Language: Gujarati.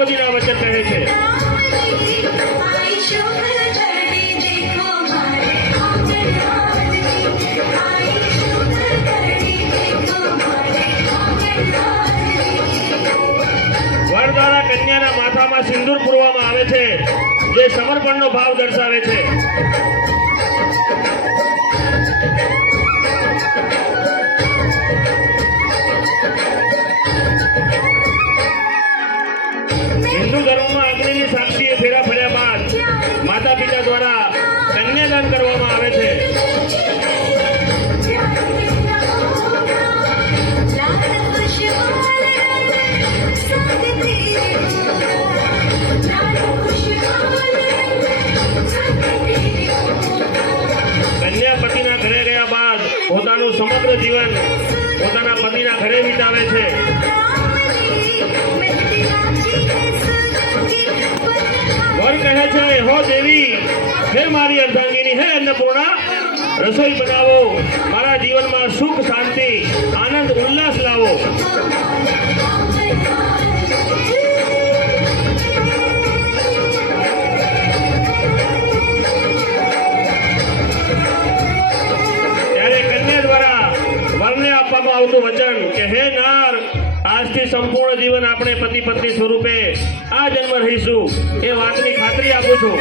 માતાજીના વચન કહે છે, વર દ્વારા કન્યાના માથામાં સિંદૂર પૂરવામાં આવે છે, જે સમર્પણનો ભાવ દર્શાવે છે. હિન્દુ ધર્મમાં અગ્નિની સાક્ષીએ ફેરા ફર્યા બાદ માતા પિતા દ્વારા કન્યાદાન કરવામાં આવે છે. કન્યા પતિના ઘરે ગયા બાદ પોતાનું સમગ્ર જીવન પોતાના પતિના ઘરે વિતાવે છે. વર કહે છે, હો દેવી, હે મારી અર્ધાંગીની, હે અન્નપૂર્ણા, રસોઈ બનાવો, મારા જીવનમાં સુખ, શાંતિ, આનંદ, ઉલ્લાસ લાવો. ત્યારે કન્યા દ્વારા વરને આપવામાં આવતું વચન કે હે નાર, આજથી સંપૂર્ણ જીવન આપણે પતિ પત્ની સ્વરૂપે આ જન્મ રહીશું, એ વાતની ખાતરી આપું છું.